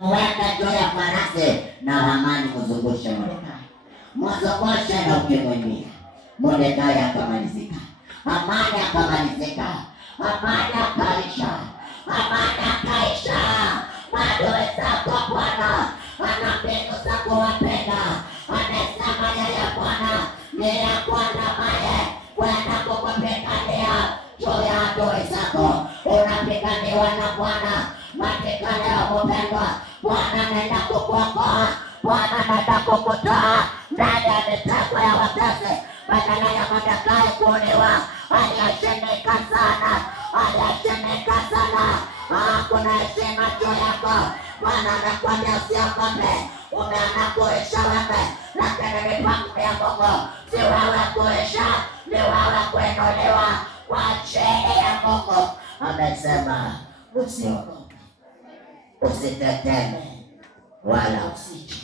weka juu ya farasi na Hamani mzungushe Mordekai. Mzungushe na ukimwimbia. Mordekai akamalizika. Hamani akamalizika. Hamani akaisha. Hamani akaisha. Maadui zako Bwana ana mbinu za kuwapenda. Amesema yeye Bwana ndiye akuandamaye kwenda kukupigania juu ya adui zako. Unapiganiwa na Bwana katika leo mpendwa. Bwana anaenda kukuokoa. Bwana anaenda kukutoa ndani ya mitego ya watesi. Badala ya Mordekai kuuliwa, aliyeshinika sana, aliyeshinika sana. Hakuna heshima juu yako. Bwana anakuambia usiogope. Umeona kuisha wewe, lakini mipango ya Mungu si wewe kuisha, ni wewe kuinuliwa kwa ajili ya Mungu. Amesema usiogope, usiteteme wala usije.